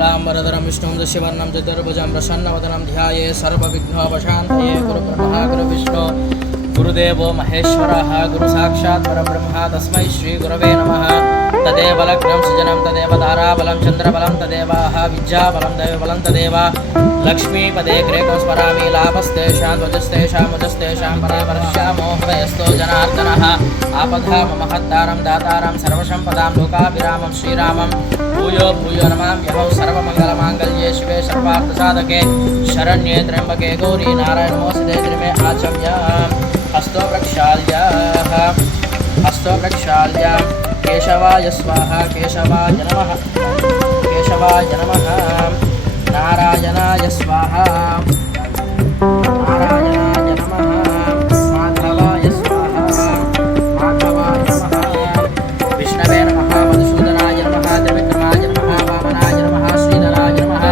शुक्लांबरधरं विष्णुं दशवर्णं चतुर्भुजं प्रसन्नवदनं ध्याये सर्वविघ्नोपशान्तये गुरुब्रह्मा गुरुविष्णु गुरुदेवो महेश्वरः गुरुसाक्षात् परब्रह्म तस्मै श्रीगुरवे नमः। तदेव लग्नं सृजनं तदेव ताराबलं चन्द्रबलं तदेव विद्याबलं दैवबलं तदेव लक्ष्मीपदे ग्रेको स्मरामि लाभस्तेषां ध्वजस्तेषां मुजस्तेषां परापरश्यामोहवयस्तो जनार्दनः आपदां महत्तारं दातारं सर्वसम्पदां लोकाभिरामं श्रीरामं भूयो भूयो नमाम्यहं सर्वमङ्गलमाङ्गल्ये शिवे सर्वार्थसाधके शरण्ये त्र्यम्बके गौरी नारायण नमोऽस्तुते त्रिमे आचम्याम् हस्तो प्रक्षाल्य केशवाय स्वाहा केशवाय नमः नारायणाय स्वाहा नारायणाय नमः माधवाय स्वाहा माधवाय नमः विष्णवे नमः मधुसूदनाय नमः त्रिविक्रमाय नमः वामनाय नमः श्रीधराय नमः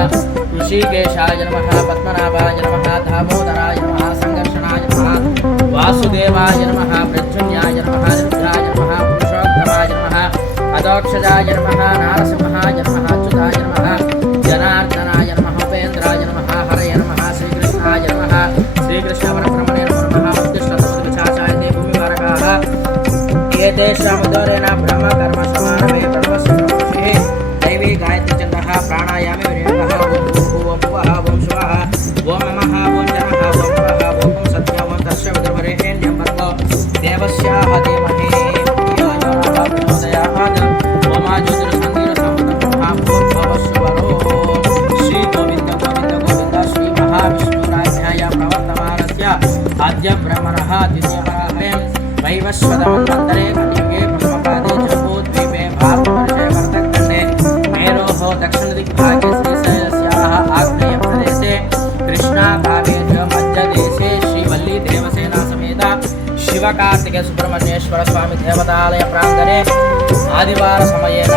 ऋषिकेशाय नमः पद्मनाभाय नमः दामोदराय नमः संकर्षणाय नमः वासुदेवाय नमः प्रद्युम्नाय नमः रुद्राय नमः पुरुषोत्तमाय नमः अदोक्षजाय नमः नारसिंहाय नमः अच्युताय नमः जनार्दनाय नमः उपेन्द्राय नमः हरये नमः श्रीकृष्णाय नमः श्रीकृष्णपरब्रह्मणे नमः उत्तिष्ठतमधुविचाचाय ते भूमिवारकाः एतेषामुदरेण ब्रह्मकर्मसमारभे प्रणवस्य दैवी गायत्रीचन्द्रः प्राणायामे विनियोगः ॐ भुवः ॐ स्वः ॐ नमः ॐ जनः ॐ परः ॐ सत्यः ॐ तस्य विदुर्वरेण्यं भर्गो देवस्याः धीमहि धियो यो नः प्रचोदयात् ॐ ज्योतिर्सन्धिरसम्पदं भवस्वरो श्री गोविन्द गोविन्द गोविन्द श्री महाविष्णुराज्ञाय प्रवर्तमानस्य आद्य ब्रह्मणः द्वितीयपराहरे वैवस्वतमन्वन्तरे कलियुगे प्रथमपादे जम्बूद्वीपे भारतवर्षे वर्तखण्डे मेरोः दक्षिणदिग्भागे श्रीशैलस्याः आग्नेयप्रदेशे कृष्णाकावेर्य मध्यदेशे श्रीवल्लीदेवसेना समेत शिवकार्तिकेय सुब्रह्मण्येश्वर स्वामी देवतालय प्राङ्गणे आदिवार समयेन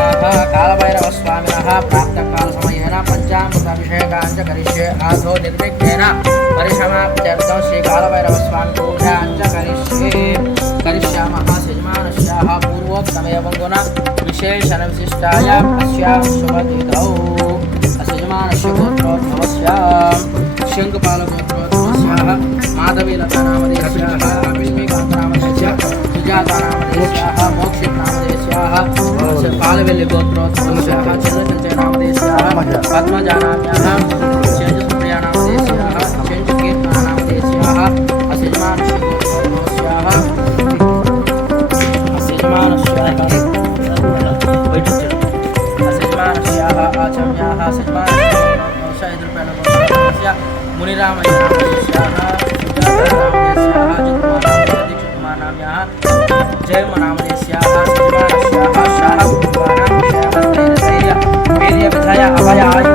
कालभैरवस्वामिनः प्राप्तकालसमयेन पञ्चामृताभिषेकाञ्च करिष्ये आदौ निर्विघ्नेन परिसमाप्त्यर्थं श्रीकालभैरवस्वामी पूजाञ्च करिष्यामः। यजमानस्याः पूर्वोक्तमेवं गुण विशेषणविशिष्टाय अस्यां शुभतिथौ यजमानस्य गोत्रोद्भवस्यां शङ्खपालगोत्रोद्भवस्याः माधवीलतानामधेयस्याः लक्ष्मीकान्तनामधेयस्याः सुजातानामधेयस्याः मोक्षितनामधेयस्याः पालवेल्लिगोत्रोद्भवस्याः चन्द्रसञ्चयनामधेयस्याः पद्मजानाम्याः चेञ्जसुप्रियानामधेयस्याः चेञ्जकीर्तनानामधेयस्याः यजमानस्य गोत्रोद्भवस्याः यजमानस्याः आचम्याः यजमानस्य मुनिरामय्यनामधेयस्याः सुजातानामधेयस्याः जितकुमारनामधेयस्याः जयमनामधेयस्याः यजमानस्याः शाहपुत्राणां वीर्यविधय अभयाय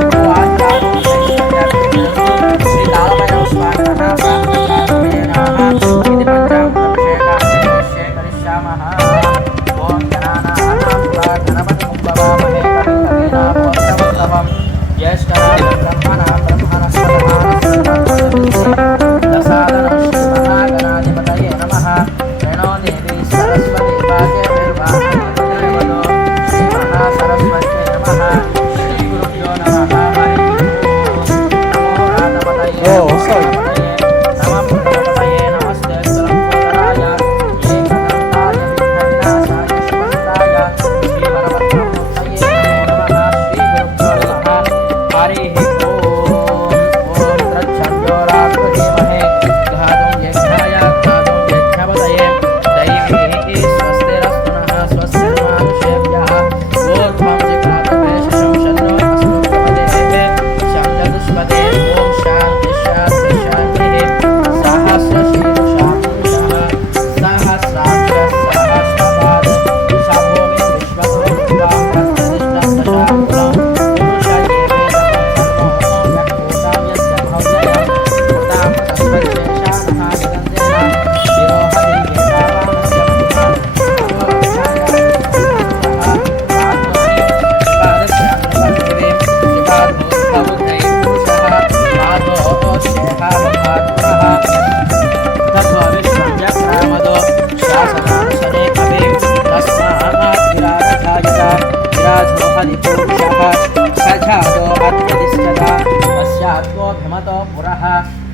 सजातो अत्यतिष्ठता पश्चात्वभिमतो पुरः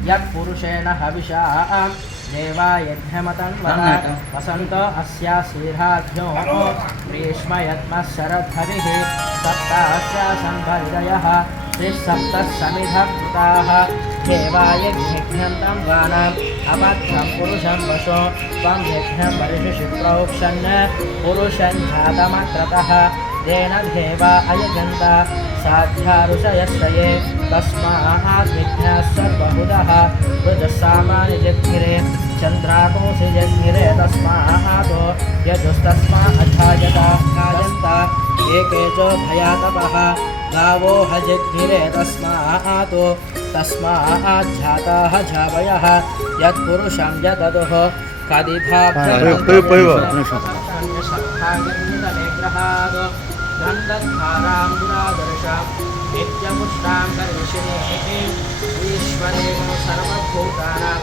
यत्पुरुषेण हविषां देवा यज्ञमतन्वता वसन्तो अस्या श्रीराज्ञो ग्रीष्म यत्मः शरद्धरिः सप्तास्यासन्भरिदयः त्रिसप्तः समिधकृताः देवा यज्ञं तं वानाम् अपत्रं पुरुषं वशो त्वं यज्ञं वर्षिषि प्रोक्षन् पुरुषं जातमक्रतः तेन देवा अयजन्त साध्या ऋषयश्रये तस्मात् विज्ञाः सर्वहुदः वृजसामानि जग्निरे चन्द्राकोशि जग्निरे तस्मात् यजुस्तस्मात् अजायन्त एके च भयातपः गावो हजग्निरे तस्मात् जाताः झावयः यत्पुरुषं यददुः कदिधा गन्धद्धारां दुरादर्शां नित्यपुष्टां कर्षिणीः ईश्वरेणो सर्वभूतानां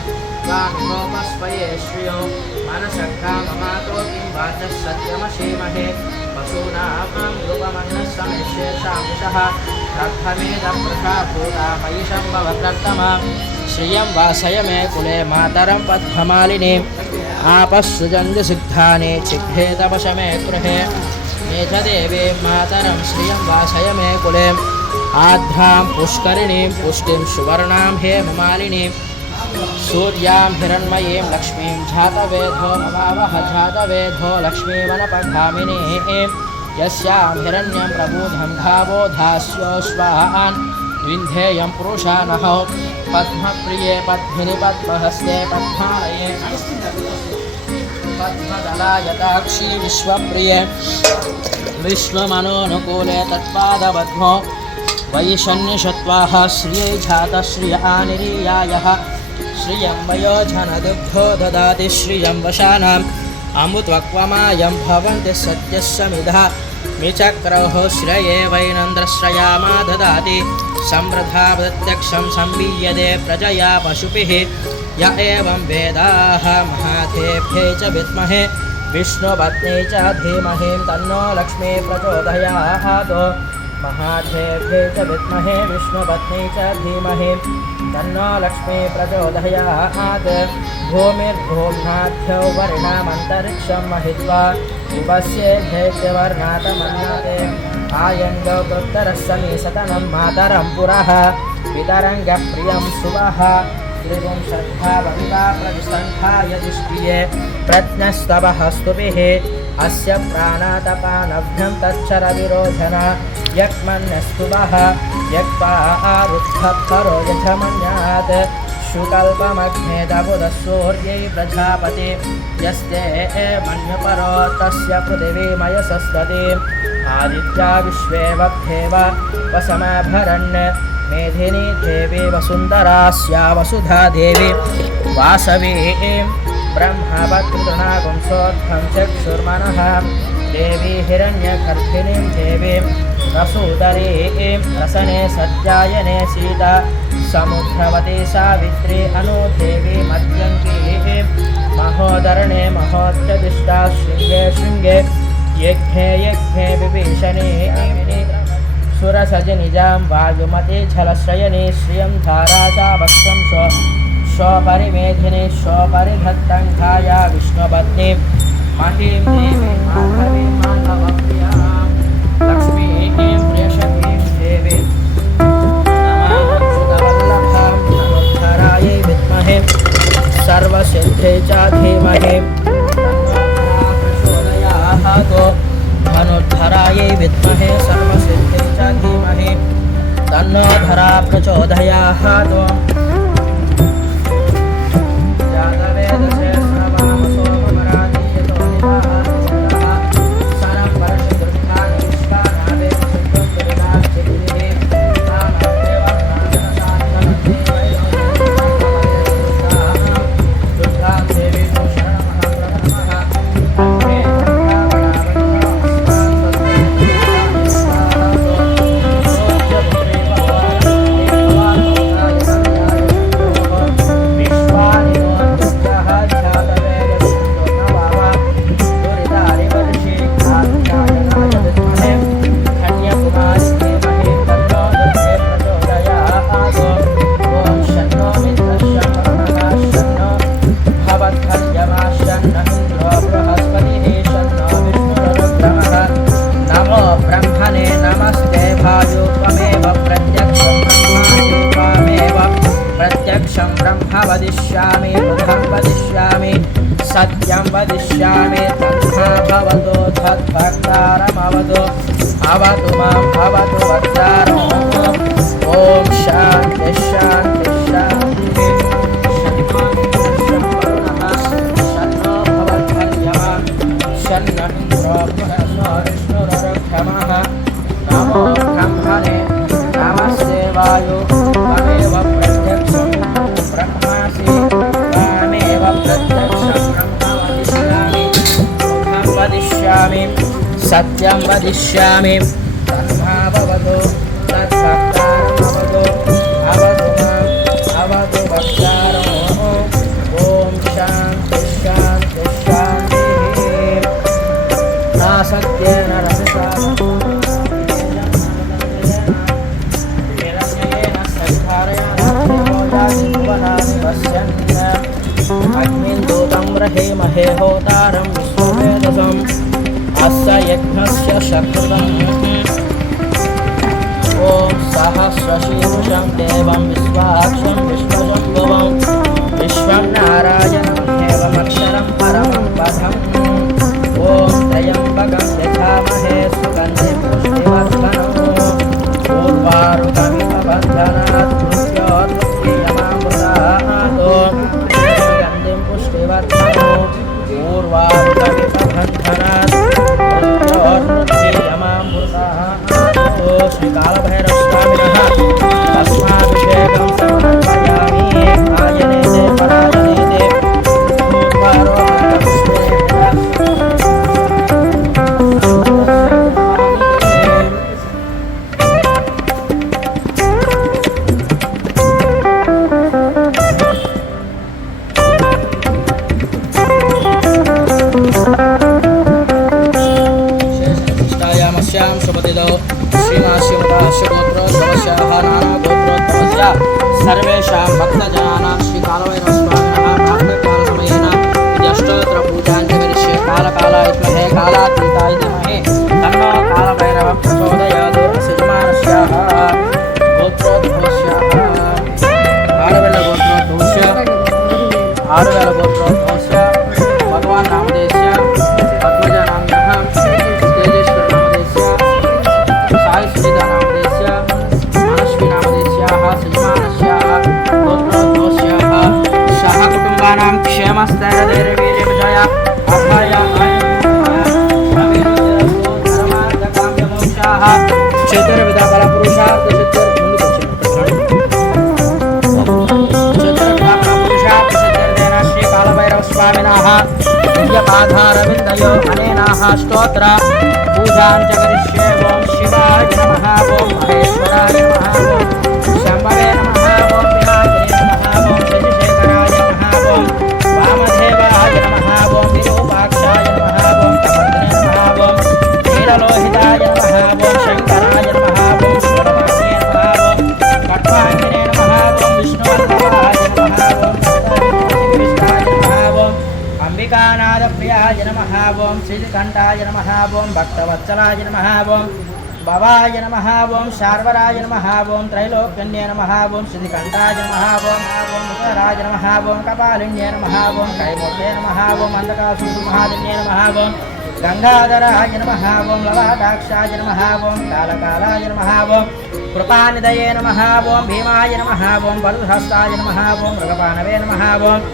स्वामिनोपस्वये श्रियो मनसक्ता ममातो किं वाचः सत्यमशीमहे पशूनां रूपमन्नः समेष्येषांशः प्रथमेदप्रशाभूता मयि शम्भवप्रथमा श्रियं वासय मे कुले मातरं पद्ममालिनीम् आपःसृजन्ति सिद्धानि चिह्ने तपशमे गृहे मेघदेवी मातरं श्रियं वासय मे कुले आध्रां पुष्करिणीं पुष्टिं सुवर्णां हेममालिनीं सूर्यां हिरण्मयीं लक्ष्मीं जातवेदो ममावह जातवेदो लक्ष्मीमनपघामिनीं यस्यां हिरण्यं प्रबोधं भावो धास्योऽश्वान् विन्ध्येयं पुरुषानः पद्मप्रिये पद्मिनि पद्महस्ते पद्मालये पद्मदलायताक्षी विश्वप्रिये विश्वमनोनुकूले तत्पादपद्मो वैशन्यशत्वाः श्रियै जातश्रिय आनिरीयायः श्रियं वयोजनदुग्धो ददाति श्रियं वशानाम् अमुत्वक्वमायं भवन्ति सत्यस्यमिधः मिचक्रौः श्रये वैनन्द्रश्रयामा ददाति समृद्धा प्रत्यक्षं संवीयते प्रजया पशुभिः य एवं वेदाः महादेव्यै च विद्महे विष्णुपत्न्यै च धीमहि तन्नो लक्ष्मी प्रचोदयात् महादेव्यै च विद्महे विष्णुपत्न्यै च धीमहि तन्नो लक्ष्मी प्रचोदयात् भूमिर्भूम्नाथ्यौ वर्णामन्तरिक्षं महित्वा उपस्येद्धैत्यवर्णातमन्नाते आयन्दौ कृत्तरस्समी सतनं मातरं पुरः पितरङ्गप्रियं सुवः त्रिगुं श्रद्धा वनिता प्रतिष्ठन्धाय दृष्टिये प्रज्ञस्तवः स्तुभिः अस्य प्राणातपानभ्यं तच्छरविरोधन यक्मन्यस्तुवः यक्त्वा आरुद्धत्तरो यजमन्यात् शुकल्पमग्नेदबुधः सूर्यै प्रजापति यस्ते मन्युपरो तस्य पृथिवीमयसस्वती आदित्या विश्वे वग्धेव वसमाभरन् मेधिनी देवी वसुन्धरास्या वसुधा देवी वासवी ब्रह्मवत्तृणागुंसोत्थं चक्षुर्मनः देवी हिरण्यगर्भिणीं देवीं रसूदरीं रसने सज्जायने सीता समुद्रवती सावित्री अनुदेवी मध्यङ्की महोदरणे महोत्यदिष्टा शृङ्गे शृङ्गे यज्ञे यज्ञे विभीषणे सुरसजनिजां वायुमती झलश्रयणी श्रियं धारा चावक्षं स्वपरिमेधिनी स्वपरिधत्तङ्घाया विष्णुपत्नी महीं देवीं माधवीं माधवप्रियां लक्ष्मीं प्रियशक्तिं देवीं नमामि धनुद्धरायै विद्महे सर्वसिद्ध्यै च धीमहि धनुद्धरायै विद्महे सर्वसिद्ध्यै च धीमहि तन्नो धरा प्रचोदयात् जातवेदसे श्रवामसो ममराजीयतो निवाहारः सरं वर्षदृष्टानि विश्वानादे सिद्धं दुरिताश्चित्तिः तामदेवनादनसान्तमन्ये वैरोधनमहमयसुष्टाः दुर्गां देवीं शरणमहं नमः नमस्ते भाजो त्वमेव प्रत्यक्षं ब्रह्मासि त्वमेव प्रत्यक्षं ब्रह्म वदिष्यामि बुधं वदिष्यामि सत्यं वदिष्यामि तन्मा भवतु तद्भक्तारमवतु अवतु मां भवतु वक्तारम् ॐ शान्ति शान्ति शान्ति शन्नो भवद्भर्यमा शन्नः विष्णुरक्षमः नमो ब्रह्मणे नमस्ते वायो त्वमेव प्रत्यक्षं ब्रह्मासि त्वमेव प्रत्यक्षं ब्रह्म वदिष्यामि बुधं वदिष्यामि सत्यं वदिष्यामि तन्मा भवतु तद्भक्तारमवतु अवतु माम् अवतु भक्तारम् ॐ शान्ति शान्ति शान्तिः न सत्येन रजसा अग्निं दूतं रहेमहे होतारं विश्ववेदसम् अस्य यज्ञस्य शकृतम् ॐ सहस्रशीर्षं देवं विश्वाक्षं विश्वशम्भुवं विश्वं नारायणं देवमक्षरं परमं पदम् ॐ त्र्यम्बकं यजामहे सुगन्धिं पुष्टिवर्धनम् पूर्वारुकमिव बन्धनात् मृत्योर्मुक्तियमामृतात् सुगन्धिं पुष्टिवर्धनम् पूर्वारुकमिव बन्धनात् मृत्योर्मुक्तियमामृतात् श्रीकालभैरवस्वामिनः तस्माभिषेकं समर्पयामि आयने ते परायणे ते सर्वेषां भक्तजनानां श्रीकालभैरवस्वामिनः प्रातःकालसमयेन अष्टोत्तरपूजाञ्च करिष्ये कालकालायत्महे कालातीताय धीमहि तन्नो कालभैरवः प्रचोदयात् यजमानस्याः गोत्रोद्भवस्य आडवेलगोत्रोद्भवस्य भगवान् नामदेस्य पद्मजानाम्नः तेजेश्वरनामदेस्य सायिश्रीदानामदेस्य कुटुंबानां क्षेमस्थैर्यवीर्यविजय अभय परमार्थकाम्यमोक्षाः चतुर्विध बलपुरुषार्थसिद्धिर्देन श्रीकालभैरवस्वामिनः दिव्यपादारविन्दयो अनेनाः स्तोत्र पूजाञ्च करिष्ये ॐ शिवाय नमः ॐ महेश्वराय नमः ॐ शम्भवे नमः ॐ विनायकाय नमः ॐ शशिशेखराय नमः ॐ वामदेवाय नमः ॐ विरूपाक्षाय नमः ॐ कपर्दने नमः ॐ नीललोहिताय नमः ॐ शङ्कराय नमः ॐ सुब्रह्मण्ये नमः ॐ कट्वाङ्गिने नमः ॐ विष्णुवल्लभाय नमः ॐ विष्णाय नमः ॐ अंबिकानाथप्रियाय नमः ॐ श्रीकण्ठाय नमः ॐ भक्तवत्सलाय नमः ॐ भवाय नमः ॐ शार्वराय नमः ॐ त्रैलोक्यन्ये नमः ॐ श्रीकण्ठाय नमः ॐ मुखराय नमः ॐ कपालिन्ये नमः ॐ कैमूर्ते नमः ॐ अन्धकासुरमहादिन्ये नमः ॐ गंगाधराय नमः ॐ ललाटाक्षाय नमः ॐ कालकालाय नमः ॐ कृपानिधये नमः ॐ भीमाय नमः ॐ वरुहस्ताय नमः ॐ मृगपानवे नमः ॐ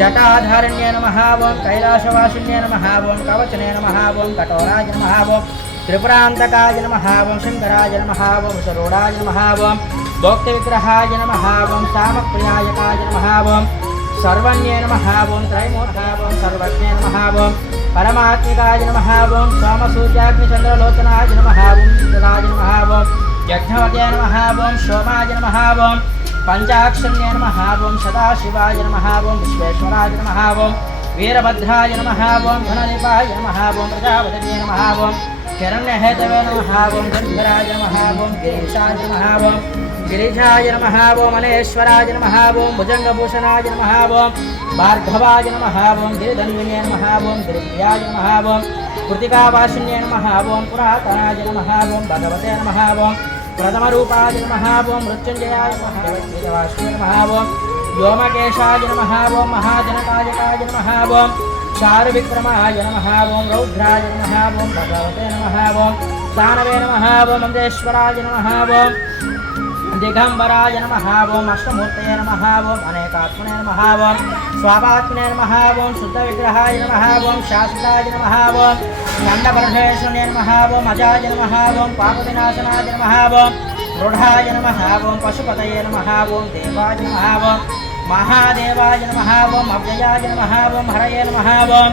जटाधारण्ये नमः ॐ कैलासवासिन्ये नमः ॐ कवचने नमः ॐ कठोराय नमः ॐ त्रिपुरान्तकाय नमः ॐ शङ्कराय नमः ॐ सरोडाय नमः ॐ भोक्तविग्रहाय नमः ॐ सामप्रियायकाय नमः ॐ सर्वण्ये नमः ॐ त्रैमूर्ताय ॐ सर्वज्ञे नमः ॐ परमात्मिकाय नमः ॐ सोमसूर्याग्निचन्द्रलोचनाय नमः ॐ इंद्राय नमः ॐ यज्ञवते नमः ॐ सोमाय नमः ॐ पंचाक्षण्ये नमः ॐ सदाशिवाय नमः ॐ विश्वेश्वराय नमः ॐ वीरभद्राय नमः ॐ धननिपाय नमः ॐ प्रजापतये नमः ॐ हिरण्यहेतवे नमः ॐ गन्धराय नमः ॐ गिरीशाय नमः ॐ गिरिजाय नमः ॐ मनेश्वराय नमः ॐ भुजङ्गभूषणाय नमः ॐ भार्गवाय नमः ॐ गिरिधन्विने नमः ॐ गिरिप्रियाय नमः ॐ कृतिकावासिन्ये नमः ओं पुरातनाय नमः ओं भगवते नमः ओं प्रथमरूपाय नमः ओं मृत्युञ्जयाय नमः वेदवासिन्ये नमः ओं व्योमकेशाय नमः ओं महाजनकायकाय नमः ओं चारुविक्रमाय नमः ओं रौद्राय नमः ओं भगवते नमः ओं सानवे नमः ओं मन्देश्वराय नमः ओं दिगंबराय नमः ओं अष्टमूर्तये नमः ओं अनेकात्मने नमः ओं स्वाभात्मने नमः ओं शुद्धविग्रहाय नमः ओं शाश्वताय नमः ओं खण्डपरमेश्वरने नमः ओं अजाय नमः ओं पापविनाशनाय नमः ओं रूढाय नमः ओं पशुपतये नमः ओं देवाय नमः ओं महादेवाय नमः ओं अव्ययाय नमः ओं हरये नमः ओं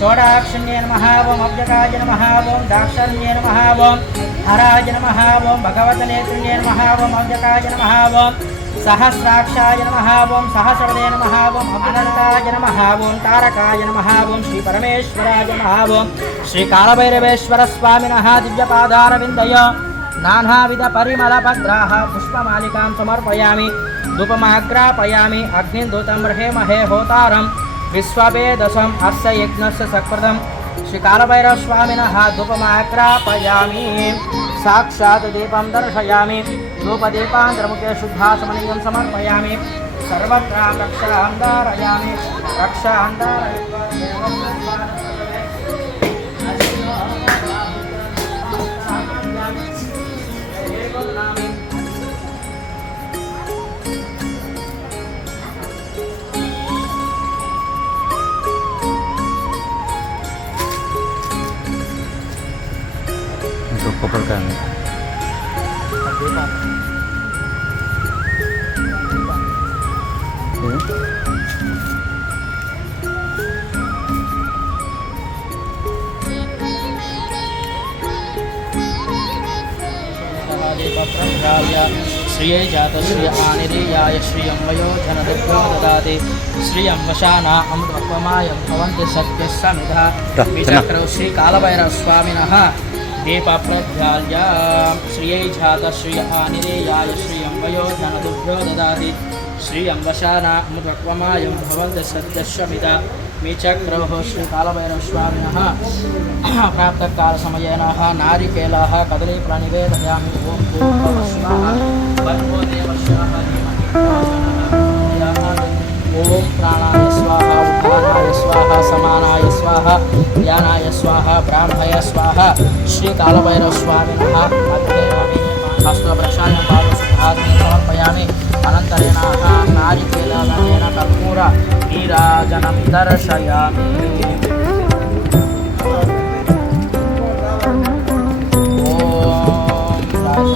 षोडाक्षिण्ये नमः ओं अव्यकाय नमः ओं दाक्षिण्ये नमः ओं हराय नमः ओं भगवतनेत्रिण्ये नमः ओं अव्यकाय नमः ओं सहस्राक्षाय नमः ओं सहस्रपदे नमः ओं अभ्यनताय नमः ओं तारकाय नमः ओं श्रीपरमेश्वराय नमः ओं श्रीकालभैरवेश्वर स्वामिनः दिव्यपादारविन्दय नानाविधपरिमलपत्राः पुष्पमालिकां समर्पयामि धूपमाग्रापयामि अग्निदूतं महे होतारं विश्ववेदसम् अस्य यज्ञस्य सकृतं श्रीकालभैरवस्वामिनः धूपमाग्रापयामि साक्षात् दीपं दर्शयामि धूपदीपान्तर्मुखे शुद्धासमनीयं समर्पयामि सर्वत्रां रक्षां धारयामि रक्षां धारयित्वा koperkan. श्रिये जात श्रिय आनिरेयाय श्रियं वयोधनदुर्गो ददाति श्रियं वशाना अमृतपमायं भवन्ति सत्यः समिधा विचक्रौ श्रीकालभैरवस्वामिनः दीपप्रज्वाल्य श्रियै जात श्रिय आनिरेयाय श्रियं वयोधनदुर्गो ददाति श्रियं वशाना अमृतपमायं भवन्ति सत्यः समिधा विचक्रौ श्रीकालभैरवस्वामिनः प्राप्तकालसमयेन नारिकेलाः कदलीफलं निवेदयामि ॐ ॐ प्राणाय स्वाहा उद्धानाय स्वाहा समानाय स्वाहा ज्ञानाय स्वाहा ब्राह्मणाय स्वाहा श्रीकालभैरवस्वामिनः हस्तप्रक्षालनं पादसुखाग्निं समर्पयामि अनन्तरेण नारिकेलेन कर्पूर नीराजनं दर्शयामि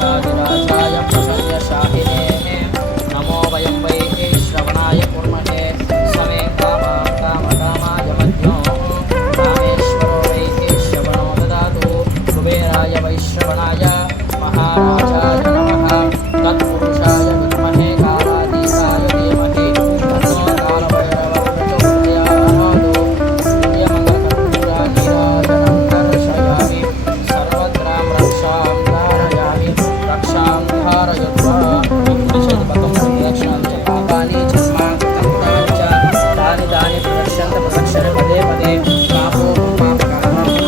राजाय प्रसन्नशाहिने नमो वयं वै श्रवणाय कुर्महे समे कामाय मध्यो रामेश्वरो वै श्रवणो ददातु कुबेराय वै श्रवणाय महाराजाय नमः तत्पुरुषाय विद्महे कालातीताय धीमहि तन्नो कालभैरवः प्रचोदयात् दिव्यमङ्गलकर्पूरनीराजनं दर्शयामि सर्वत्रां रक्षां धारयामि रक्षां धारयित्वा दक्षिणां च पापानि जन्मानि च तानि प्रदर्शन्त प्रदक्षिणे पदे पदे पापो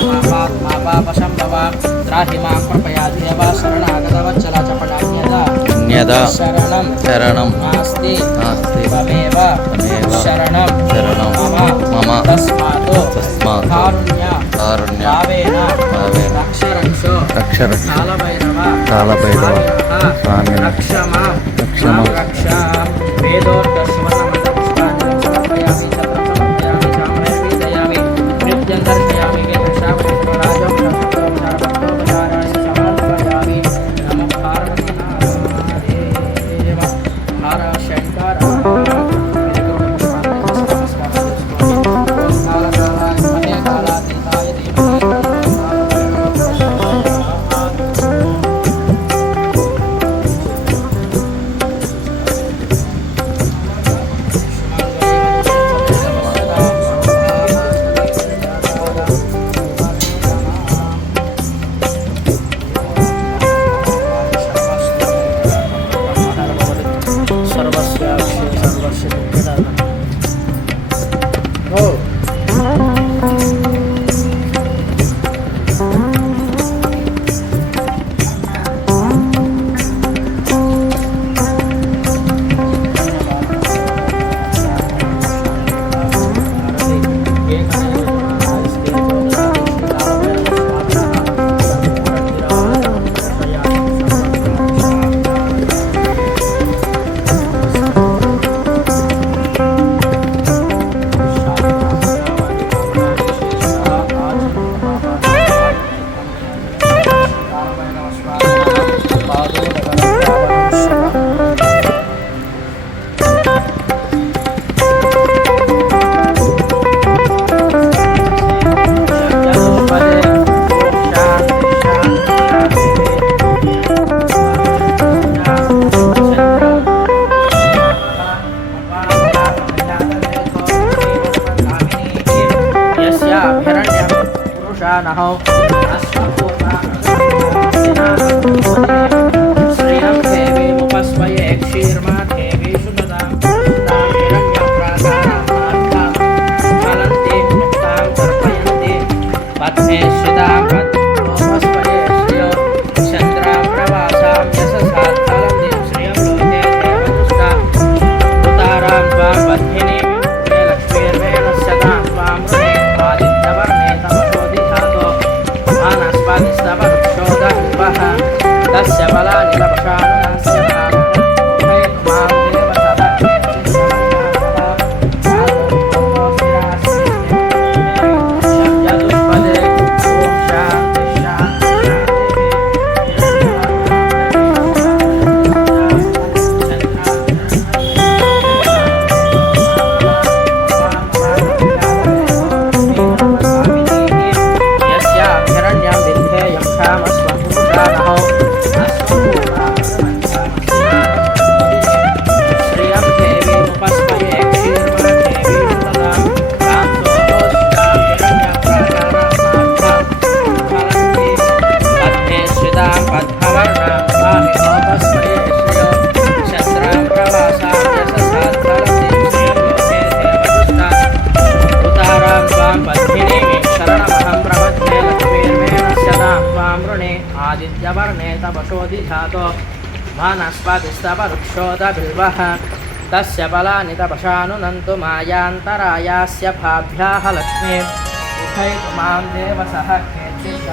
पापात् पापापशम्भव त्राहि मां कृपया देव शरणागतवत्सला च पठान्यदा शरणं नास्ति त्वमेव शरणं मम तस्मात् कारुण्याभावेन रक्ष कालभैरव स्वामिनः रक्ष मां रक्षां वेदोक्तस्वर्णमन्त्रपुष्पाणि समर्पयामि छत्रं समर्पयामि चामरं वेदयामि नृत्यं दर्शयामि वेदशास्त्रराजं शास्त्रोपचाराणि समर्पयामि नमो पार्वतीनाथदेव हर शङ्कर नहो श्रियं देवी मुपस्वये क्षीर्मा देवी सुगतां तां हिरण्यप्राकारां ज्वलन्ति मुक्तां तर्पयन्ति पद्मे श्रितां पद्मोपस्वये श्रियो चन्द्रां प्रवासां यशसात्फलं दिं श्रियं लोके देवदुष्टा उतारां त्वां पद्मिनीं लक्ष्मीर्वेण सदां त्वां मृणे आदित्यवर्णे तव शोधितातो मानस्पतिस्तवक्षोदहिवः तस्य बलानि लपशानुनस्य मां देवतः शब्ददुष्पदे ॐ शान्ति यस्यां हिरण्यं विद्धेयं क्षामस्वं पुरुषानहो श्रियं देवी मुपस्वये क्षीर्मा देवी सुततां तां सोऽष्टां हिरण्यप्राकारां ज्वलन्ति पद्मे श्रितां पद्मवर्णां स्वामिनोपस्वये श्रियो चन्द्रां प्रवासां यशसात्फलं दिं श्रियं लोके देवदुष्टा उतारां त्वां पद्मिनीं शरणमहं प्रपद्ये लक्ष्मीर्वेण सदां त्वां मृणे आदित्यवर्णे तव शोधिजातो वनस्पतिस्तववृक्षोदबिल्वः तस्य फलानि तपशानुनन्तु मायान्तरायास्य भाभ्याः लक्ष्मीं उभयतु मां देवसः केचित्